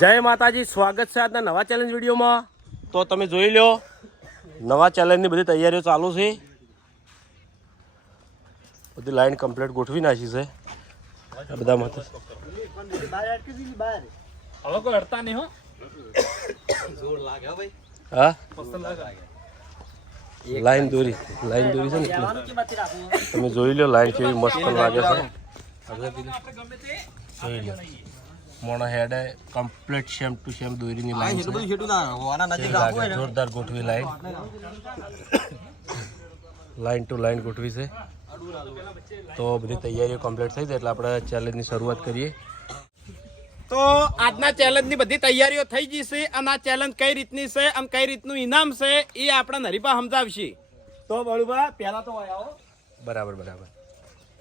જય માતાજી, સ્વાગત છે આજના નવા ચેલેન્જ વિડીયોમાં। તો તમે જોઈ લો, નવા ચેલેન્જની બધી તૈયારીઓ ચાલુ છે। બધી લાઈન કમ્પ્લીટ ગોઠવી નાખી છે બધા માટે। હા, લાઈન દોરી છે ને, તમે જોઈ લો લાઈન કેવી મસ્ત લાગે છે। જોઈ લો, mono head complete same to same દોરીની લાઈન છે, જોરદાર ગોઠવી લાઈન ટુ લાઈન ગોઠવી છે। તો બધી તૈયારીઓ કમ્પ્લીટ થઈ જાય એટલે આપણે ચેલેન્જની શરૂઆત કરીએ। તો આજના ચેલેન્જની બધી તૈયારીઓ થઈ ગઈ છે અને આ ચેલેન્જ કઈ રીતની છે અને કઈ રીતનું ઇનામ છે એ આપણે હરીફા સમજાવશે। તો બળુભા પહેલા તો આવો બરાબર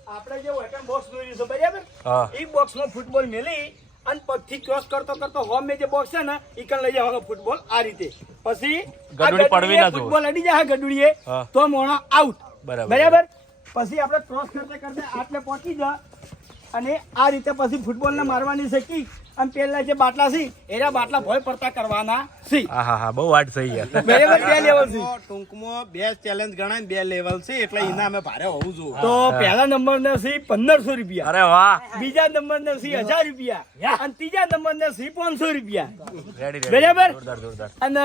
આપણે જે વેકન બોક્સ દોર્યું છે બરાબર, હા, એ બોક્સમાં ફૂટબોલ મેલી અને પગથી ક્રોસ કરતો હોમ મે જે બોક્સ છે ને એ કન લઈ જવાનો ફૂટબોલ આ રીતે, પછી ગડુડી પડવી ના જોઈએ, ફૂટબોલ અડી જાય ગડુડીએ તો મોણો આઉટ, બરાબર। પછી આપણે ક્રોસ કરતે આટલે પહોંચી જા અને આ રીતે પછી ફૂટબોલ ને મારવાની છે કિક, અને પેલા જે બાટલા છે એના બાટલા ભોય પડતા કરવાના છે। હા, બહુ વાટ થઈ ગયા બરાબર, બે લેવલ છે ટૂંકમાં, બે ચેલેન્જ ગણાય, બે લેવલ છે એટલે ઇનામે ભારે હોવું જોઈએ। તો પહેલા નંબર ને છે 1500 રૂપિયા, અરે વાહ, બીજા નંબર ને છે 1000 રૂપિયા અને ત્રીજા નંબર ને છે 500 રૂપિયા, રેડી બરાબર। જોરદાર। અને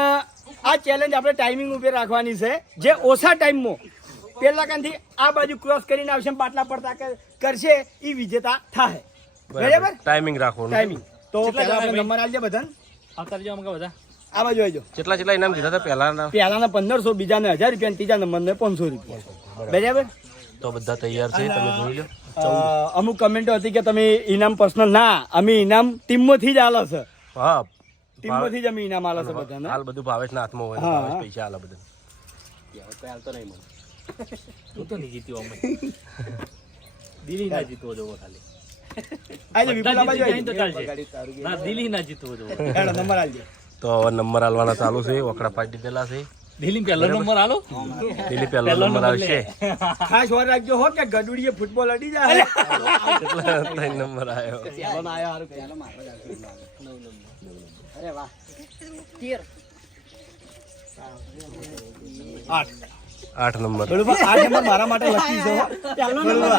આ ચેલેન્જ આપણે ટાઈમિંગ ઉપર રાખવાની છે, જે ઓછા ટાઈમમાં પેલા કાંથી આ બાજુ ક્રોસ કરીને આવશે બાટલા પડતા કરશે એ વિજેતા થાય, બરાબર। ટાઈમિંગ રાખો, ટાઈમિંગ તો પહેલા આપણે નંબર આલજે બધાને, આ બાજુ આવજો। કેટલા ઇનામ દીધા હતા પહેલાના? 1500, બીજાને 1000 રૂપિયા અને ત્રીજા નંબર ને 500 રૂપિયા, બરાબર। તો બધા તૈયાર છે, તમે જોઈ લો। અમુક કમેન્ટો હતી કે તમે ઇનામ પર્સનલ, ના, અમે ઇનામ ટીમમાંથી જ આલે છે, હા, ટીમમાંથી જ અમે ઇનામ આલે છે બધાને। હાલ બધું ભાવેશના હાથમાં હોય, ભાવેશ પૈસા આલે બધા। તો નહીં મને તું તો નહીં જીત્યો, અમે દિલ્હી ના જીતવો જોવો ખાલી, આજે વિપુલા બાજુ તો ચાલશે ના, દિલ્હી ના જીતવો જોવો। હેડો નંબર આલજે। તો હવે નંબર આલવાના ચાલુ છે, વખડા પાટી દેલા છે। દિલ્હી પહેલો નંબર આલો, દિલ્હી પહેલો નંબર આવશે। ખાસ વાર રાખજો હો કે ગડુડીએ ફૂટબોલ અડી જાય। કેટલા નંબર આવ્યો? અરે વાહ, 8 નંબર। 8 નંબર મારા માટે લકી છે, પહેલો નંબર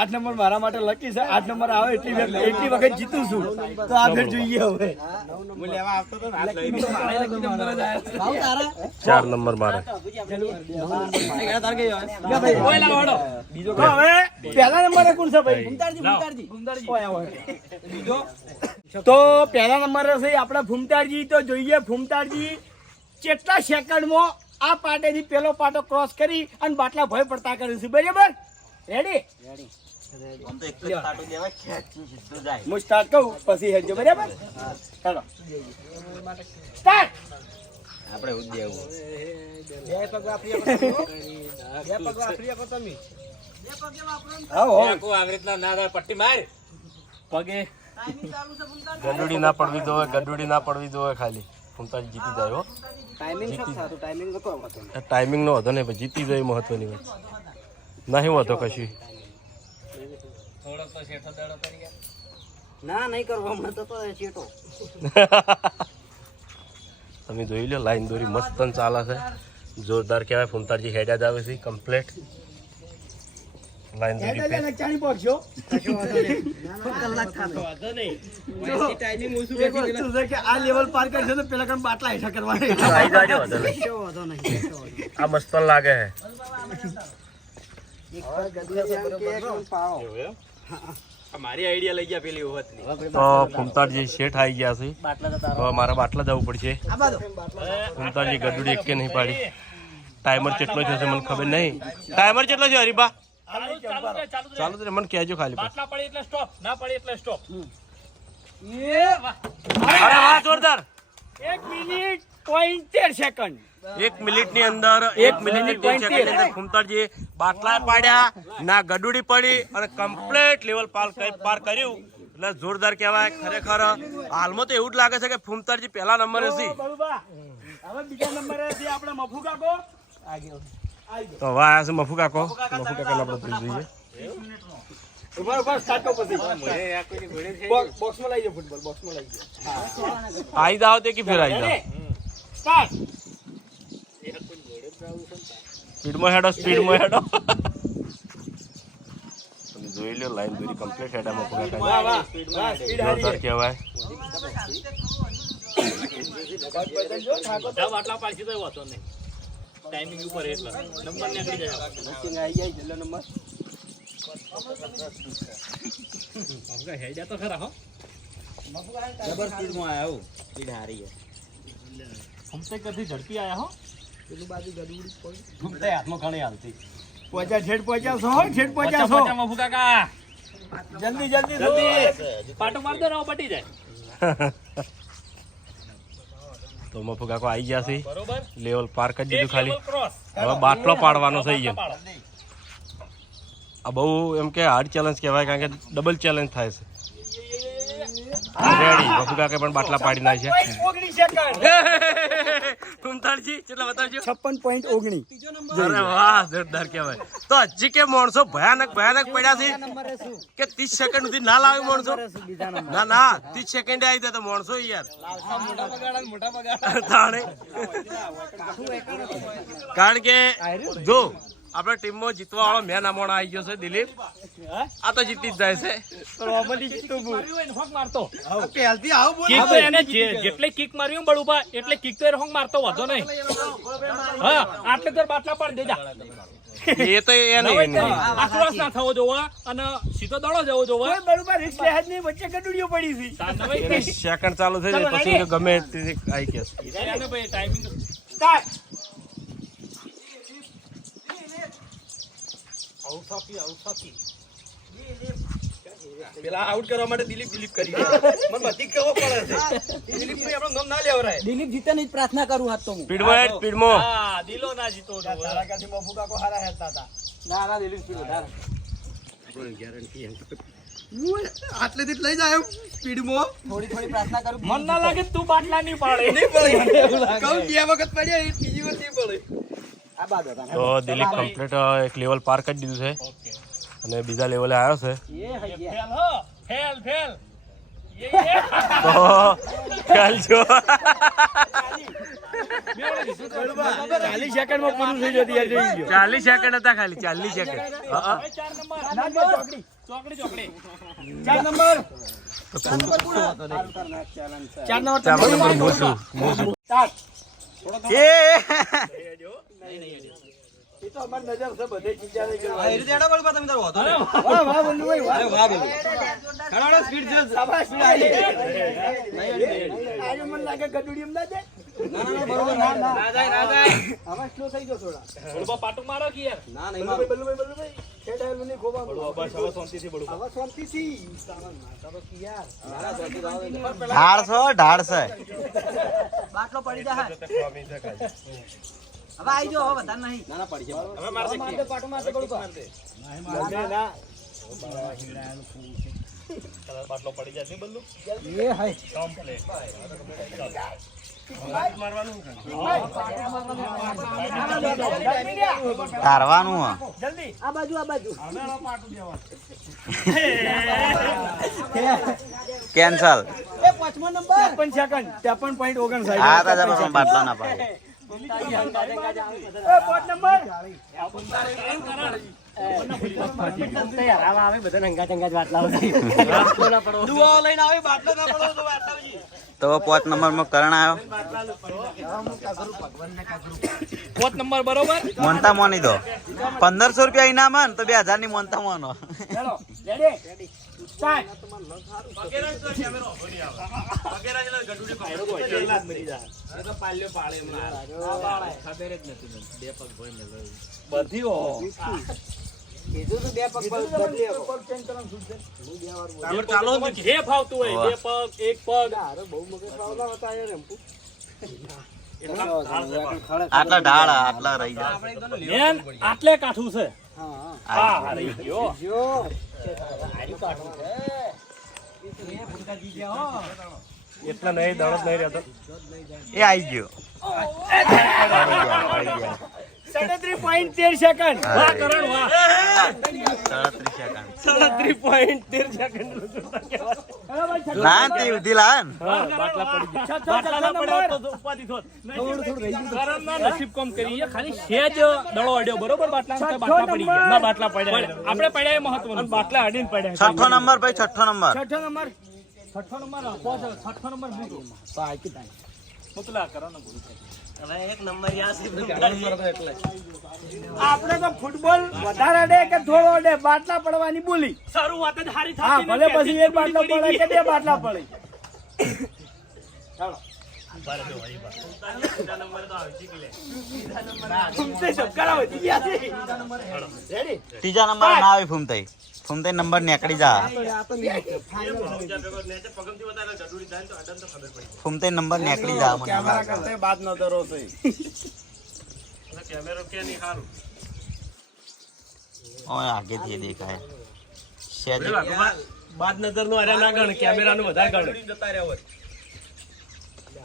8 નંબર મારા માટે લકી છે। 8 નંબર આવે એટલી વખત જીતું છું, તો આ ફેર જોઈએ હવે। હું લેવા આવતો તો 4 નંબર મારે। બીજો હવે પહેલા નંબરે કોણ છે ભાઈ? બીજો તો પહેલા નંબરે છે આપણા ફૂમતારજી। તો જોઈએ ફૂમતારજી કેટલા સેકન્ડમાં આ પાટેથી પેલો પાટો ક્રોસ કરી અને બાટલા ભય પડતા કરે છે, બરાબર? રેડી? હું સ્ટાર્ટ કરું પછી હેડજો, બરાબર? ચાલો સ્ટાર્ટ। આપણે ઉદ્યાવ આંગળીના ના પટ્ટી માર પગે, ગડુડી ના પડવી જોઈએ, ગડુડી ના પડવી જોઈએ, ખાલી ફૂમતાજી જીતી જાય હો। ટાઈમિંગ નો હતો ને, જીતી જાય મહત્વની વાત, નહીં હતો કશું। થોડોક તો શેઠો દાડો કરી ના નહીં કરવો હમણાં તો ચેટો। તમે જોઈ લો, લાઈન દોરી મસ્ત ચાલે છે, જોરદાર કહેવાય। ફૂમતાજી હેડ જ આવે છે કમ્પ્લીટ લાઈન દોરી પે। ચાણી પડશો આ લેવલ પાર કરશે તો પેલા કામ બાટલા હેઠા કરવાના આવી જાજો, આ મસ્ત લાગે છે। મારી આઈડિયા લઈ ગયા પેલી વખત તો ફૂમતાજી શેઠ આવી ગયા છે, તો મારા બાટલા જવું પડશે। ફૂમતાજી ગડુડી એક કે નહીં પાડી। ટાઈમર કેટલો થશે મને ખબર નહીં, ટાઈમર કેટલો છે હરીબા? ચાલુ તો મને કહેજો ખાલી। બાટલા પડે એટલે સ્ટોપ, ના પડે એટલે સ્ટોપ। અરે વાહ, જોરદાર। 1 મિનિટ 73 સેકન્ડ, 1 મિનિટની અંદર 1 મિનિટની 3 સેકન્ડની અંદર ફૂમતાજીએ બાટલા પાડ્યા, ના ગડુડી પડી અને કમ્પ્લીટ લેવલ પાર કર્યું, એટલે જોરદાર કહેવાય ખરેખર। હાલમાં તો એવું જ લાગે છે કે ફૂમતાજી પહેલા નંબરે છે। હવે બીજા નંબરે છે આપણે મફુ કાકો। તો વાહ, મફુ કાકો, આપણે જોઈ જોઈએ। ઉભા સ્ટાર્ટ કરો પછી બોક્સમાં લઈ જાઓ ફૂટબોલ બોક્સમાં લઈ જાઓ આઈ જાઓ તે કે ફેર આઈ જાઓ સ્ટાર્ટ સ્પીડમાં હેડો તમે જોઈ લો લાઈન દોરી કમ્પ્લીટ હેડામાં પૂરા વાહ વાહ સ્પીડ હારી જોરદાર કહેવાય આટલા પાછી તો વાતો નહીં ટાઈમિંગ ઉપર એટલે નંબર નીકળી જાય નસિંગ આવી જાય છેલ્લો નંબર આપણે હેડ્યા તો ખરા હો જબર સ્પીડમાં આયા હો સ્પીડ હારી ગયા હમતે કદી ઝડપી આયા હો પેલું બાજુ ગડુડી પડી હમતે હાથમાં ઘણી હાલતી છેડ પહોંચ્યા છો મફુ કાકા જલ્દી પાટો માર દો ને પટી જાય તો મફુ કાકો આવી ગયા છે બરોબર લેવલ પાર કરી દીધું ખાલી ક્રોસ હવે બાટલો પાડવાનો થઈ ગયો આ બહુ એમ કે હાર્ડ ચેલેન્જ કહેવાય કારણ કે ડબલ ચેલેન્જ થાય છે રેડી મફુ કાકે પણ બાટલા પાડી નાખ્યા 19 સેકન્ડ કુંતાળજી કેટલા બતાવજો 56.19 અરે વાહ જોરદાર કહેવાય તો હજી કે માણસો ભયાનક પડ્યા છે કે 30 સેકન્ડ સુધી ના લાવે માણસો ના 30 સેકન્ડ આવી જાય તો માણસો યાર તાણે કારણ કે જો આપણા ટીમમાં જીતવા વાળો મેન આમોણા આવી ગયો છે દિલીપ આ તો જીતી જ જાય છે કિક તો એને જેટલે કિક માર્યું બળુબા એટલે કિક તો એ હોંગ મારતો વાંધો નહીં હા આટલે તો બાટલા પાડી દેજા એ તો એ નહીં આ ક્રોસ ના થવો જોવા અને સીધો દડો જવો જોવા બરોબર રિસ્ક લેહાજ ની વચ્ચે ગડુડીઓ પડી છે સેકન્ડ ચાલુ થઈ જાય પછી તો ગમે તે આવી કે ટાઈમિંગ સ્ટાર્ટ પેલા આઉટ કરવા માટે દિલીપ કરી મને બધી કેવો પડે છે દિલીપ ભાઈ આપણો નામ ના લેવરાય દિલીપ જીતે ની પ્રાર્થના કરું હાથ તો હું સ્પીડમાં હા દિલો ના જીતો તારા કાથી મફુ કાકો હારા હેતા હતા ના દિલીપ સ્પીડ વધારે આટલેથી જ લઈ જાય સ્પીડમાં થોડી પ્રાર્થના કરું મન ના લાગે તું બાટલા નહીં પાડે કહું બે વખત પડ્યા એ ત્રીજી વખત નહીં પડે આ બાદ હતા તો દિલીપ કમ્પ્લીટ એક લેવલ પાર કરી દીધું છે અને બીજા લેવલે આવ્યો છે એ હઈ ગયા ફેલ હો ફેલ તો ખ્યાલ જો 40 સેકન્ડમાં પૂરું થઈ જતી યાર જોઈ ગયો 40 સેકન્ડ હતા ખાલી 40 સેકન્ડ 4 નંબર ચોકડી 4 નંબર તો 4 નંબર ચાલો નંબર મોસું સ્ટાર્ટ એ એ તો અમાર નજર છે બધે ચીજાને કે આ રીતે એડા બળબા તમે તારો હોતો ને વાહ વાહ બલ્લુભાઈ વાહ વાહ બોલો ઘણાડો સ્પીડ છે શાબાશ આજે મને લાગે ગડુડી એમ ના જાય ના બરોબર ના જાય આમાં સ્લો થઈ ગયો થોડા બળબા પાટો મારો કે યાર ના નહીં મારો બલ્લુભાઈ છેડ આવેલું નહીં ખોબા બસ હવે શાંતિથી બળબા આવા શાંતિથી સામાન માતા તો યાર ઢાળ છે બાટલો પડી જાય હવે આવી જો હવે વધારે નહીં ના પડી છે હવે મારશે મારતે પાટો મારતે બળુબા ના કલર બાટલો પડી જાય નહીં બલ્લુ એ હાય કમ્પ્લીટ તારવાનું હ જલ્દી આ બાજુ કેન્સલ એ પાંચમો નંબર 53 સેકન્ડ 53.59 હા દાદા બાટલા ના પાડે એ પાંચ નંબર દુઆઓ લઈને આવે બાટલો ના પડો તો બાટલાજી તો 5 નંબરમાં કરણ આવ્યો 4 નંબર બરોબર મોનતા મોની દો 1500 રૂપિયા ઇનામ હન તો 2000 ની મોનતા મોનો ચલો રેડી સ્ટાર્ટ બધી હો કીધું તો બે પગ બદલી પગ ચેન્જ કરવાનું છૂટશે ચાલો જે ફાવતું હોય બે પગ એક પગ અરે બહુ મગજ પાવલા હતા યાર એમ આટલા ઢાળ આટલા રહી જાય મેન આટલે કાઠું છે હા હા રહી ગયો જો આરી પાટો એ ભૂલકાજી ગયા હો એટલા નહીં દડો જ નહીં રહેતો એ આવી ગયો 37.13 સેકન્ડ. વાહ કરણ વાહ 37 સેકન્ડ 37.13 સેકન્ડ જોરદાર કહેવાય. હેલો ભાઈ, છઠ્ઠો લાન તે ઉધી લાન બાટલા પડી ગયા છઠ્ઠો બાટલા ના નંબર. પડ્યા તો ઉપાધિ થોત કરણના નસીબ કામ કરી ખાલી સેજ દડો અડ્યો બરોબર બાટલા બાટલા પડી ગયા ના બાટલા પડ્યા આપણે પડ્યા એ મહત્વનું બાટલા અડીને પડ્યા. છઠ્ઠો નંબર ભાઈ છઠ્ઠો નંબર છઠ્ઠો નંબર. છઠ્ઠો નંબર છઠ્ઠો નંબર મોકલા કરણ હવે એક નંબર યાદ છે. આપણે તો ફૂટબોલ વધારે અડે કે થોડો અડે બાટલા પડવાની બોલી. શરૂઆત જ હારી હા, થતી ભલે પછી એક બાટલો પડે કે બે બાટલા પડે. ઘૂમતે સબકારા વધી ગયા છે. Ready? ત્રીજા નંબર ના આવી ફૂમતાઈ ફૂમતાઈ નંબર નીકળી જા ફૂમતાઈ નંબર નીકળી જા મને લાગે. કેમેરો કે નહીં સારું. ઓય આગેથી દેખાય સેજ બાદ નજર નું અરે ના ગણ, કેમેરા નું વધારે ગણ. જતા રહ્યા હોય એ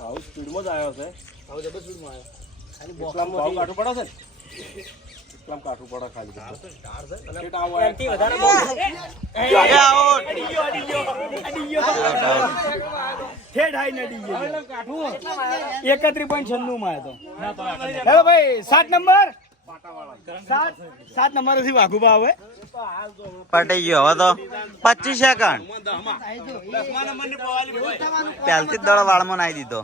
આઉટ અડી ગયો. ઠેઠ આઈને અડી ગયો. 31.96 માં હતો. હેલો ભાઈ 7 નંબર. 7 નંબર થી વાઘુબા આવે. પટી ગયો હવે તો 25 સેકન્ડ 10મા નંબરની પવાલી હોય. પહેલથી જ દળ વાળમાં નાખી દીધો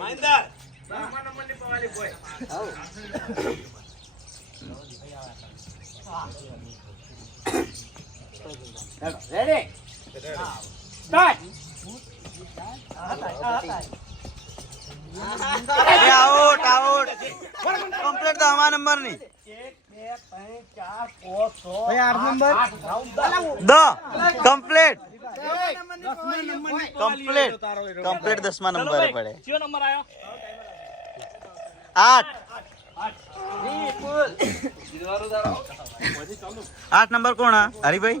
મહેન્દર 10મા નંબરની પવાલી હોય. Ready start. એ આઉટ આઉટ કમ્પ્લીટ દમા નંબર ની 10 કમ્પ્લીટ કમ્પ્લીટ 10મા નંબરે પડે કયો નંબર આવ્યો 8 નંબર કોણ હા? હરીભાઈ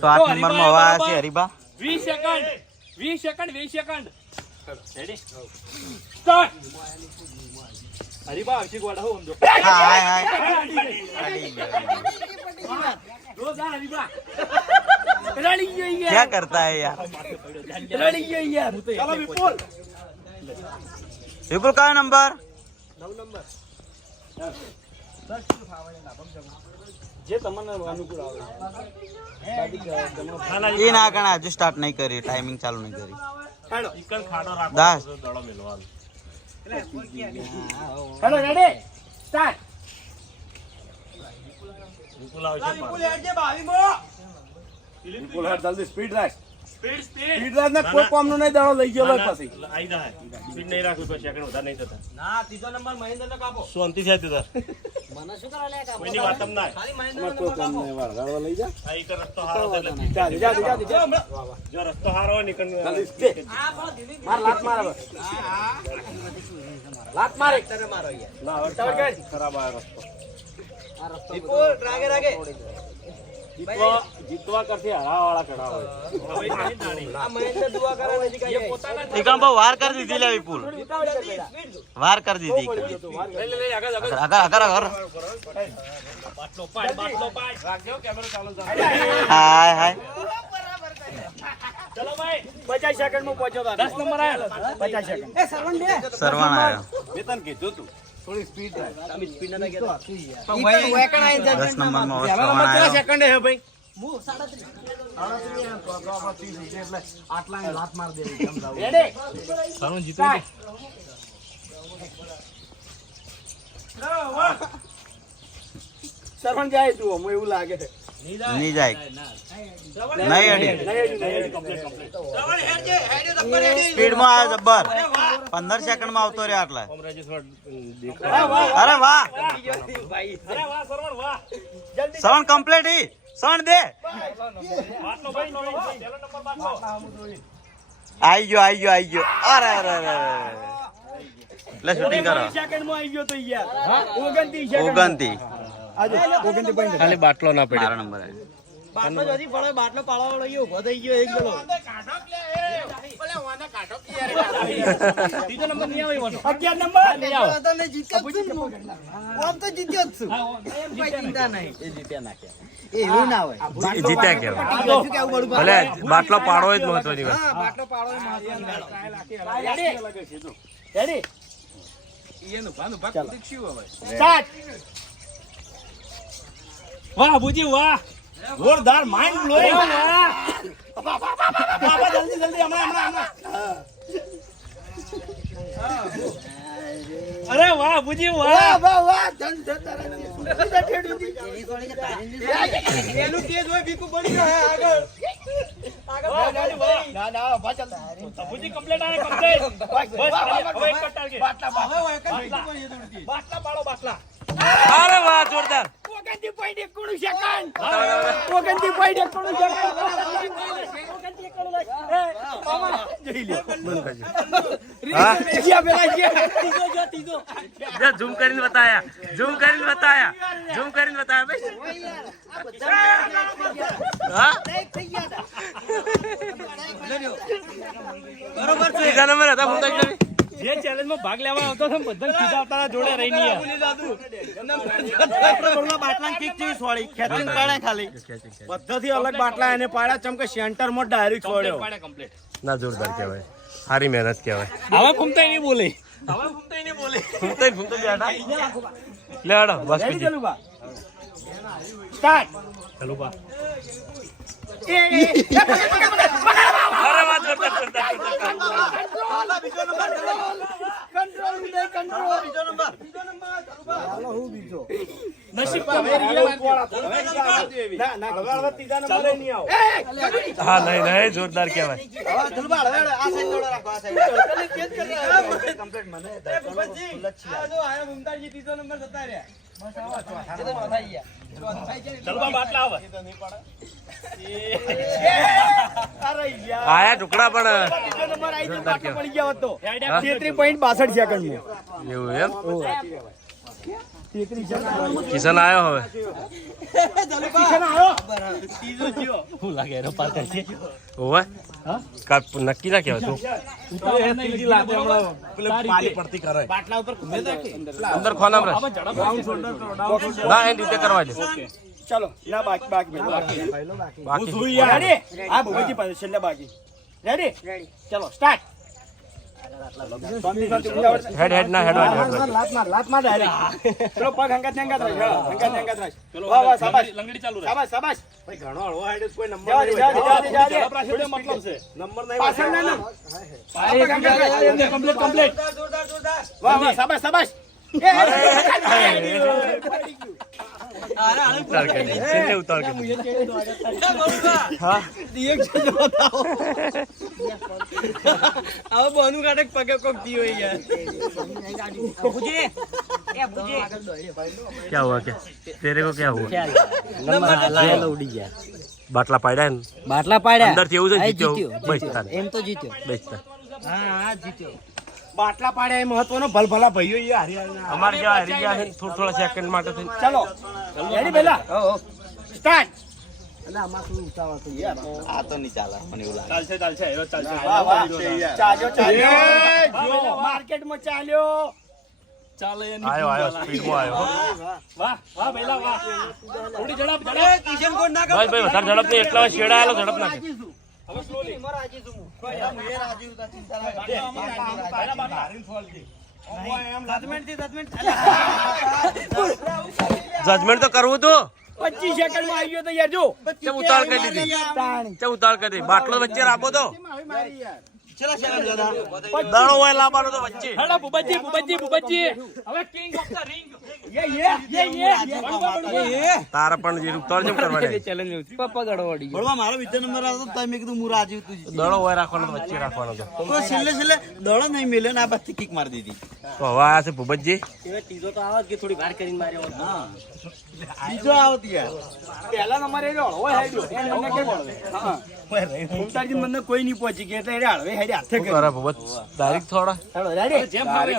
તો 8 નંબર માં હવા છે હરીબા 20 સેકન્ડ 20 સેકન્ડ રેડી સ્ટાર્ટ હરીબા અભિષેક વાડા હું સમજો હાય હાય અડી ગયો. જોરદાર હરીબા રડી ગયો યાર. क्या करता है यार રડી ગયો યાર. ચાલો વિપુલ. विपुल का नंबर જે તમને અનુકૂળ આવે. ये ना करना जो स्टार्ट नहीं करी टाइमिंग चालू नहीं करी હેલો ચિકન ખાડો રાખો. 10 દડો મેલવાનો. Hello ready start. વિપુલ આવશે પણ. વિપુલ હેડ જલ્દી સ્પીડ રાખ. સ્પીડ સ્પીડ રાખ ને કોઈ કોમનો નહીં દાડો લઈ ગયો ભાઈ પછી. આઈ જાય. સ્પીડ નહીં રાખવી પછી સેકન્ડ વધારે નહીં થતા. ના ત્રીજો નંબર મહેન્દ્ર ને કાપો શાંતિ છે તું કોઈની વાત ના કોઈ કોમ નહીં વાળો લઈ જા. આ એક રસ્તો હારો છે એટલે જા. જો રસ્તો હારો હોય નીકળ માર લાત માર હવે. લાત માર એક. મારો યાર ના હવે ચાલ કે ખરાબ આયો રસ્તો. વિપુલ રાગે રાગે જીતવા કરતી હરાવાળા કડા હોય. આ મહેન્દ્ર દુઆ કરે નથી કાઈ निकम भाऊ वार कर दी थी ले विपुल वार कर दी थी अगर अगर अगर બાટલો પાડ રાખજો કેમેરો ચાલુ છે. हाय हाय ચલો ભાઈ 50 સેકન્ડ માં પહોંચ્યો 10 નંબર આવ્યો 50 સેકન્ડ. सरवान आयो વેતન કીધું તું. થોડી સ્પીડ રાખ. તમે સ્પીડ ના ગયા તો વેકણ આઈ 10 नंबर में પહેલા सरवान નંબર કેટલા आयो સેકન્ડ હે ભાઈ? આટલા લાત માર દેવી સમજાવું. રેડી સારું જીતો સરવણ જાય તું મને એવું લાગે છે. नहीं जाए नहीं अड़ी स्पीड में आयो जब्बर 15 सेकंड में आवतो रे आटला કોમરાજી થોડો अरे वाह અરે વાહ સરવણ વાહ सवन कंप्लीट ही सवन दे બાટલો ભાઈ પહેલો નંબર બાટલો आई गयो अरे अरे अरे ले शूटिंग करो 29 સેકન્ડ માં આવી ગયો તો યાર. 29 સેકન્ડ. ओगंती આજો 29 પોઈન્ટ. ખાલી બાટલો ના પડે. मारा नंबर है બાટલો જલ્દી પડે બાટલો પાળવા વાળો ઈ ઉભો થઈ ગયો એક ગળો ત્રીજો નંબર નહીં આવે એવાનો. 11 નંબર નહીં આવે. જીત્યા કેવાય ભલે બાટલો પાડો જ મહત્વની વાત. રેડી સ્ટાર્ટ વાહ બુજી વાહ. જોરદાર માઇન્ડ બ્લોઈંગ બાબા જલ્દી જલ્દી હમણાં અરે વાહ બુજી વાહ. વાહ વાહ ધન એનું તેજ હોય બીકુ બની ગયો આગળ ના ના પાછળ બુજી કમ્પ્લીટ આને કમ્પ્લીટ. બસ હવે એક કટ ટાર્ગેટ. બાટલા પાડો બાટલા. અરે વાહ જોરદાર. 29.91 સેકન્ડ 29.91 સેકન્ડ હા જીયા પેલા ઝૂમ કરીને બતાયા ઝૂમ કરીને બતાયા ભાઈ. હા ત્રીજા નંબર હતા ફૂમતાજી. જે ચેલેન્જ માં ભાગ લેવા આવતો હતો ને બધા સીધા આવતા જોડે રહી નહીં. બધાથી અલગ બાટલા એને પાડ્યા ચમ કે સેન્ટર માં ડાયરેક્ટ છોડ્યો કમ્પ્લીટ. ના જોરદાર કહેવાય. સારી મહેનત કહેવાય. હવે ઘૂમતા નહીં બોલે. ફૂમતાઈ બેઠા લે હડો બસ રેડી બીજી. ચલું બા સ્ટાર્ટ ચાલો બા. અરે વાહ જોરદાર જોરદાર. નસીબ તો હા નહીં જોરદાર કહેવાય. ચાલો બા બાટલા આવે. આયા ટુકડા પણ પડી ગયો હતો 33.62 સેકન્ડમાં એવું એમ. કિશન આવ્યો હવે. શું લાગે એનો પાર કરશે. ઓવે નક્કી ના કહેવાય તું. બાટલા ઉપર અંદર ખોનામ રહે. ના એ રીતે કરવા દે. ચલો ના બાકી બાકી રેડી હા ભૂપતજી પાસે છેલ્લે બાકી રેડી ચલો સ્ટાર્ટ હેડ ના હેડ લાત માર ડાયરેક્ટ ચલો પગ હંગાત રાખ હંગાત રાખ વાહ વાહ શાબાશ લંગડી ચાલુ રહે. શાબાશ ભાઈ ઘણો હળવો હાઈડ કોઈ નંબર જા દે ઝડપ રાખજો તો મતલબ છે. નંબર નહીં પાછળ ના કમ્પ્લીટ. વાહ વાહ શાબાશ ઉતાર કરી છેલ્લે ઉતાર કરી. હવે બોનું કાઢે પગે કોક દી હોય યાર क्या हुआ क्या तेरे को क्या हुआ बाटला पाड्या है ने? બાટલા પાડ્યા અંદર થી એવું છે જીત્યો જીત્યો. બેસતા એમ તો જીત્યો બેસતા બાટલા પાડ્યા એ મહત્વનો ભલભલા ભાઈઓ એ હારી અમારે क्या हरी गया है થોડા સેકન્ડ માટે થઈ. ચલો રેડી પેલા સ્ટાર્ટ આ તો નહીં ચાલે મને એવું લાગે. ચાલશે હેરો ચાલશે. ચાલ્યો માર્કેટમાં ચાલ્યો ચાલે એની આયો સ્પીડ માં આયો. વાહ વાહ પહેલા વાહ. થોડી ઝડપ કિશન કોણ ના ભાઈ વધારે ઝડપ નહીં એટલા શેડા આલો ઝડપ નાખે. જજમેન્ટ તો કરવું તું. 25 સેકન્ડમાં આવી ગયો તો યાર જો ચમ ઉતાર કરી દીધી. ચમ ઉતાર કરી દીધી. બાટલો વચ્ચે રાખો તો દાણો હોય લાવવાનો તો વચ્ચે. હેલો બુબજી હવે કિંગ ઓફ ધ રિંગ. તારા પણ જે ઉતાર જેમ કરવાની બળવા મારો બીજો નંબર આવતો તો મેં કીધું હું રાજી તું જીતી. દાણો હોય રાખવાનો તો વચ્ચે રાખવાનો તો. તો છેલ્લે દડો નહીં મિલ્યો ને આ બાજુ કિક મારી દીધી. તો હવે આ છે ભૂપતજી. બીજો આવતી યાર પહેલા નંબર એ હળવો હેડ્યો એને કેમ હા ઉમતાજી મને કોઈ નહીં પહોંચી ગયા એટલે હળવે હેડે હાથે શું કરે ભૂપત તારીખ થોડા હેડો રેડી જેમ ફાવે એમ.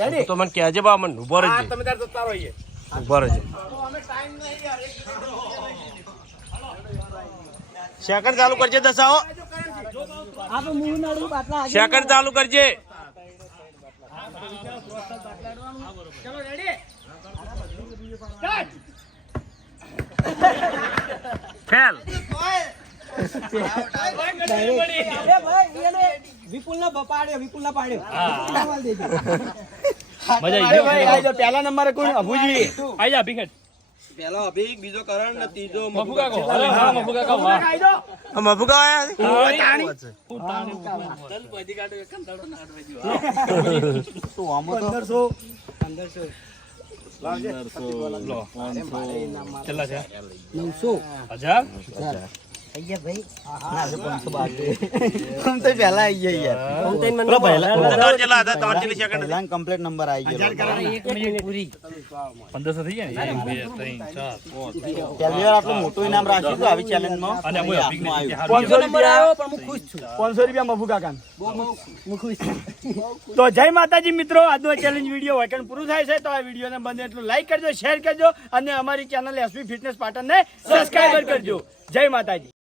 રેડી તો મને કહેજે બા મને ઉભો રહેજે તમે તાર જતા રહીએ ઉભો રહેજે. સેકન્ડ ચાલુ કરજે દસાઓ. સેકન્ડ ચાલુ કરજે. ચલો રેડી સ્ટાર્ટ. ફેલ. વિપુલ ના પાડ્યો, વિપુલ ના પાડ્યો. મજા અરે ભાઈ આ જો પહેલા નંબરે કોણ? અભુજી. આઈ જા ભીખટ પેલો અભિક, બીજો કરણ ને ત્રીજો મફુ કાકો. અરે હા મફુ કાકા વાહ. આઈ જાઓ. આ મફુકા આયા છે? તાણી. 1500 કેટલા છે 900 1000 તમારે કેટલા હતા? તમારે કેટલી સેકન્ડ હતી? કમ્પ્લીટ નંબર આવી ગયો 1500 થઈ જાય ને 1 2 3 4 પહેલી વાર આટલું મોટું ઇનામ રાખ્યું હતું આવી ચેલેન્જમાં. અને હું અભિક ને 500 રૂપિયા પણ હું ખુશ છું. 500 રૂપિયા મફુ કાકાને. હું ખુશ છું. તો જય માતાજી મિત્રો, આજનો ચેલેન્જ વિડીયો વાયકણ પૂરું થાય છે. તો આ વિડીયોને બને એટલું લાઈક કરજો, શેર કરજો અને અમારી ચેનલ એસપી ફિટનેસ પાટણને સબસ્ક્રાઇબ કરજો. જય માતાજી.